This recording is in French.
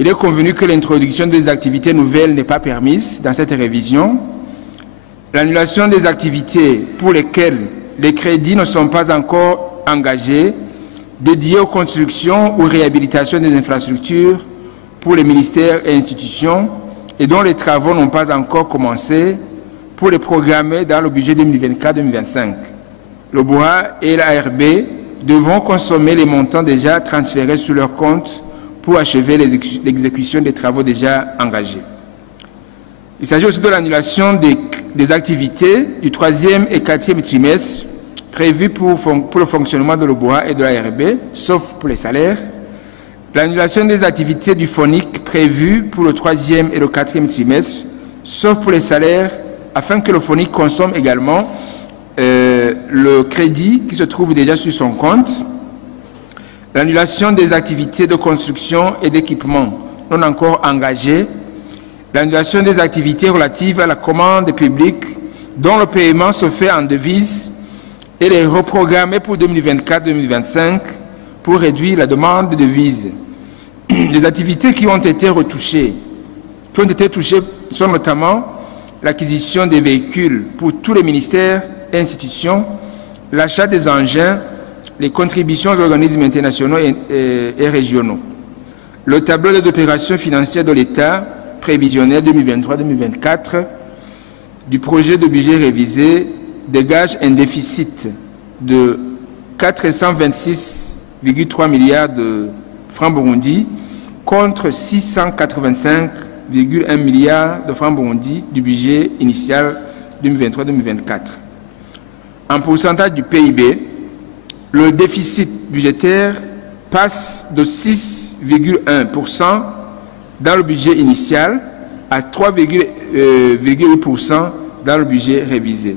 Il est convenu que l'introduction des activités nouvelles n'est pas permise dans cette révision. L'annulation des activités pour lesquelles les crédits ne sont pas encore engagés, dédiés aux constructions ou réhabilitations des infrastructures pour les ministères et institutions et dont les travaux n'ont pas encore commencé, pour les programmer dans le budget 2024-2025. Le BOA et l'ARB devront consommer les montants déjà transférés sur leur compte pour achever l'exécution des travaux déjà engagés. Il s'agit aussi de l'annulation des activités du 3e et 4e trimestre prévues pour le fonctionnement de l'OBOA et de l'ARB, sauf pour les salaires. L'annulation des activités du FONIC prévues pour le 3e et le 4e trimestre, sauf pour les salaires, afin que le FONIC consomme également le crédit qui se trouve déjà sur son compte. L'annulation des activités de construction et d'équipement non encore engagées. L'annulation des activités relatives à la commande publique dont le paiement se fait en devises et les reprogrammer pour 2024-2025 pour réduire la demande de devises. Les activités qui ont été retouchées, sont notamment l'acquisition des véhicules pour tous les ministères et institutions, l'achat des engins, les contributions aux organismes internationaux et régionaux. Le tableau des opérations financières de l'État prévisionnel 2023-2024 du projet de budget révisé dégage un déficit de 426,3 milliards de francs Burundi contre 685,1 milliards de francs Burundi du budget initial 2023-2024. En pourcentage du PIB, le déficit budgétaire passe de 6,1% dans le budget initial à 3,8% dans le budget révisé.